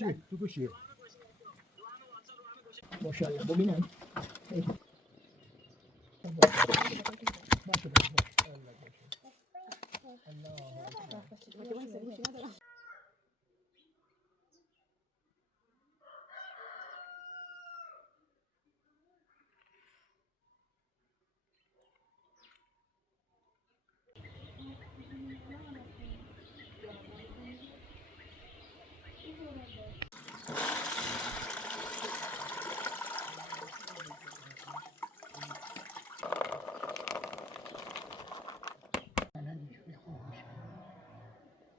گوشی تو گوشی ماشاءالله ببینم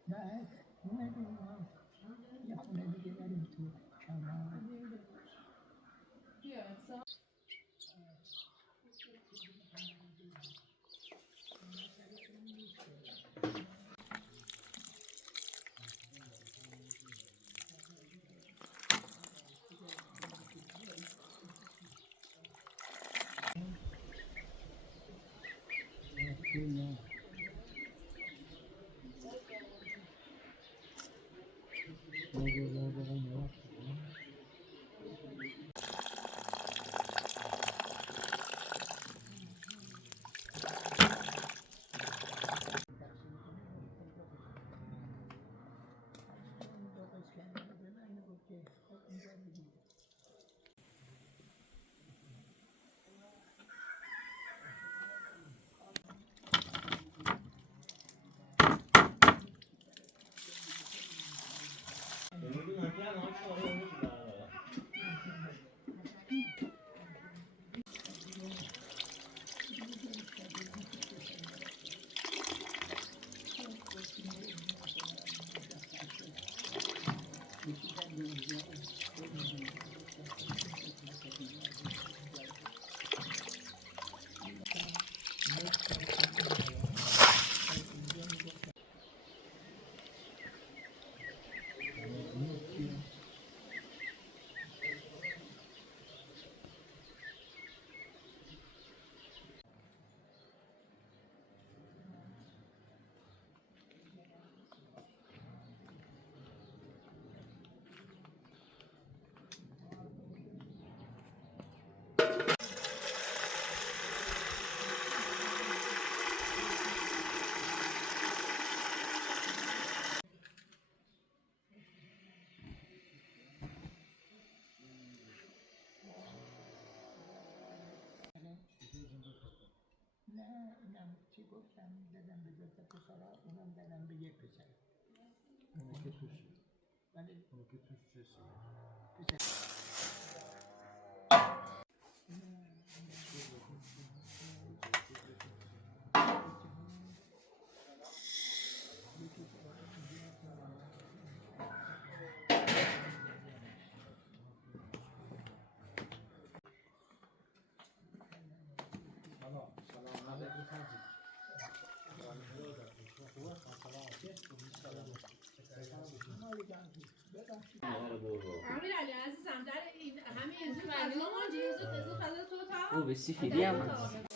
نه نمیدونم یه خونه دیگه بریم تو شما نه اینم چی گفتم دادم به دو تا پسرا اونم دادم به یک پسر اون که توش ولی اون که توش چیه امیرعلی عزیزم در این همه این فضا ما جیزو فضا تو تا او به سیفیدی هم هست.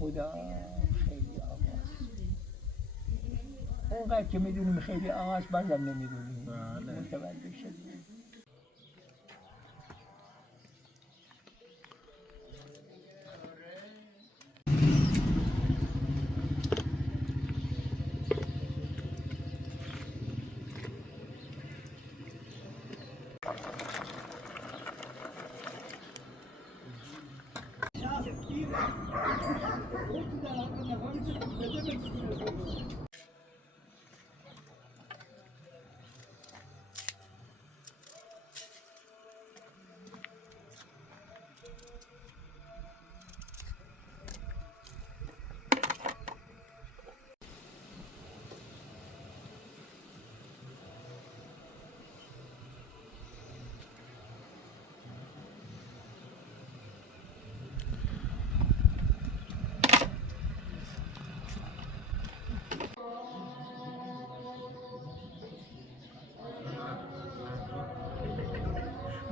خدا خیلی آقاست. اونقدر که میدونیم خیلی آقاست بازم نمیدونیم. بله. متوجه شدیم.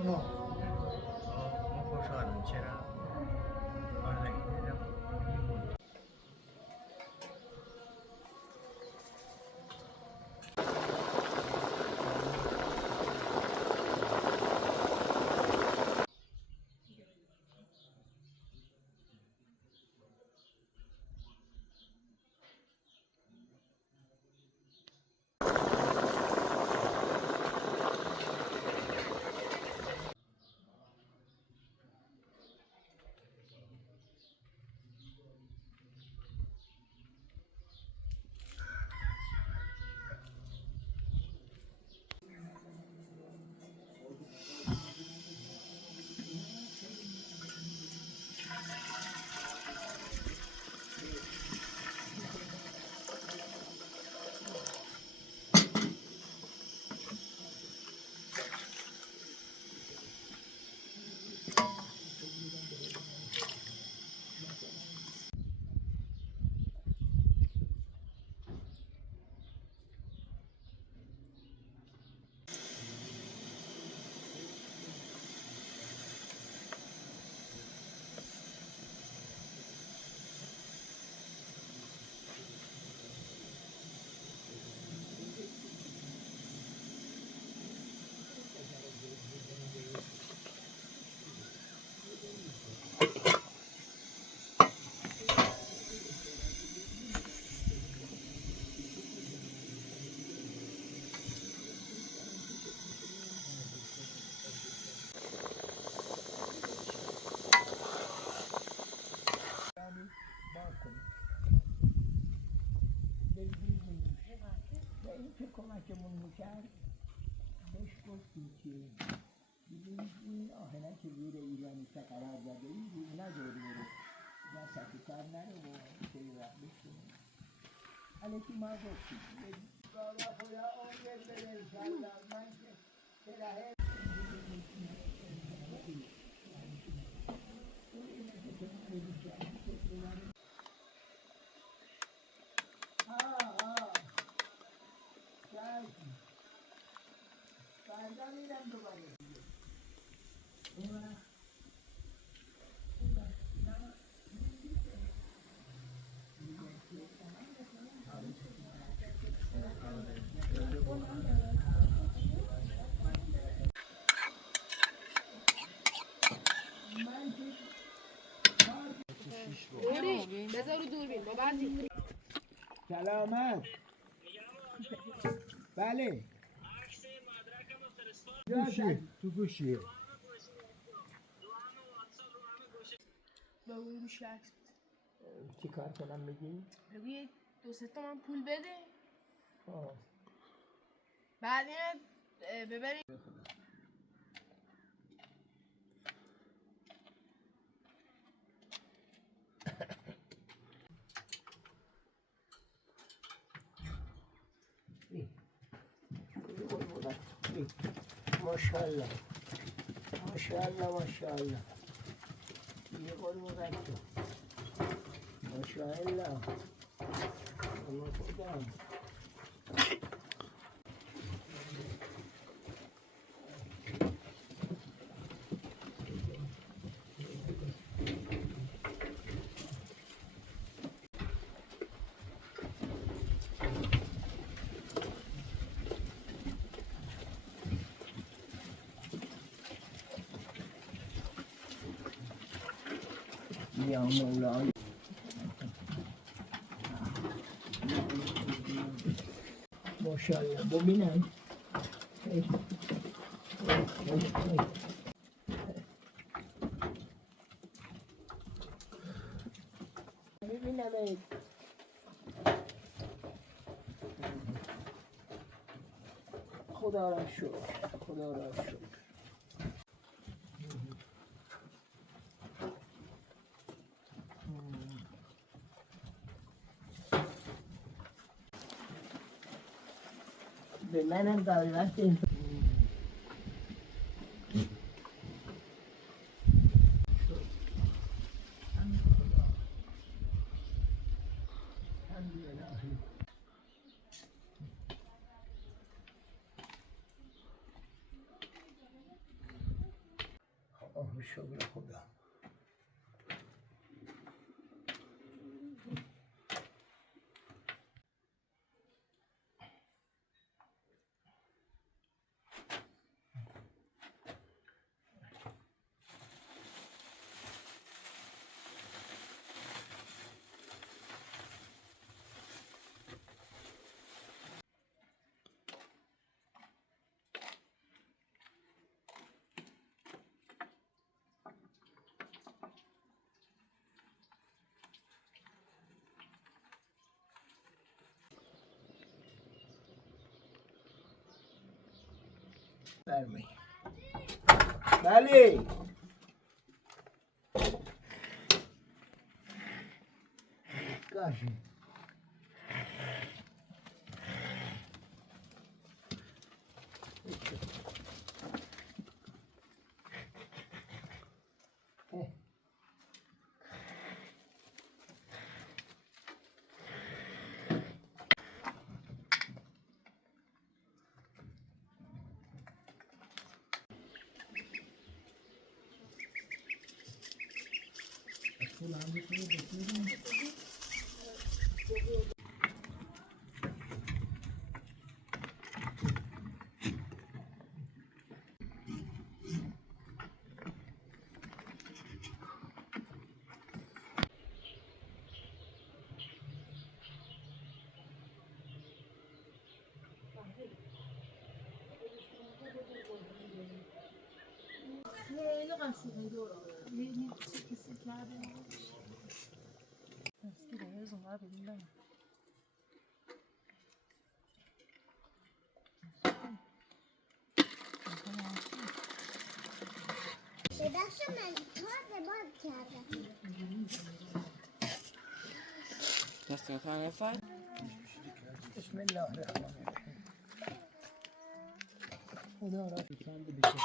ما خوشحالم چرا؟ آره دیدم میمون. و این که کمکمون میکرد بهش گفتیم که ببینید این آهنک زیر ایرانی که قرار داده این رو نداره بره وسط کار نره و خیلی وقت بشکنیم علیکی ما گفتیم بابا خدا عمرت بده انشالله من که برهه فردا میرم دوباره بذار رو دوربین با بعضی سلامت بله تو گوشیه با اون گوشی عکس چی کار کنم بگی؟ بگو یه 2-3 تومن پول بده آه. بعد اینه ببری ماشاءالله ماشاءالله ماشاءالله یه قربونت تو ماشاءالله الله خودم یا مولا ماشاءالله ببینم ببینم خدا را شکر خدا را شکر به منم داری وقتی شکر خدا برمی بله گاشی بخش من تازه باز کردم. دست تعرفت؟ بسم الله الرحمن الرحیم خدا را بسند بشه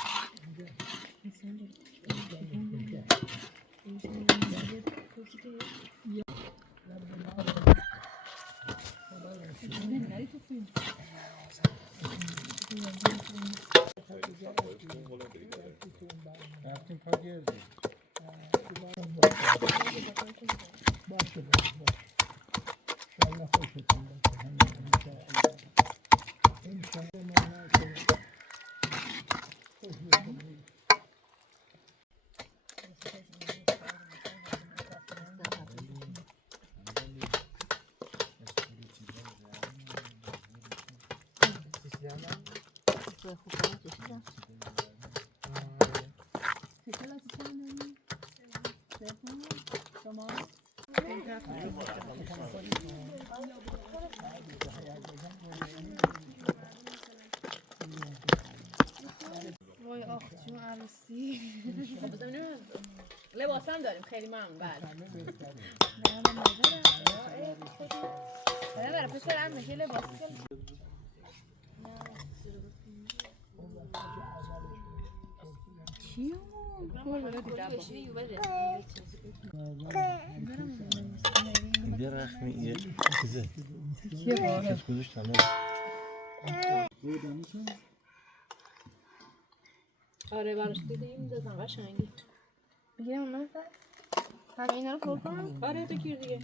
رفتیم پا گردیم باشه انشاءالله خوشتون باشه همین انشاءالله ما خوش بکنید وای آخ جون عروسی لباس هم داریم خیلی ممنون بله برای پسر هم نشه لباس چیو؟ اینجا رخمی چیزه کیه باره؟ کس گذاشت همه آره براش دیدیم میدازم قشنگی بگیرم من همه اینا رو پر کنم؟ آره بگیر دیگه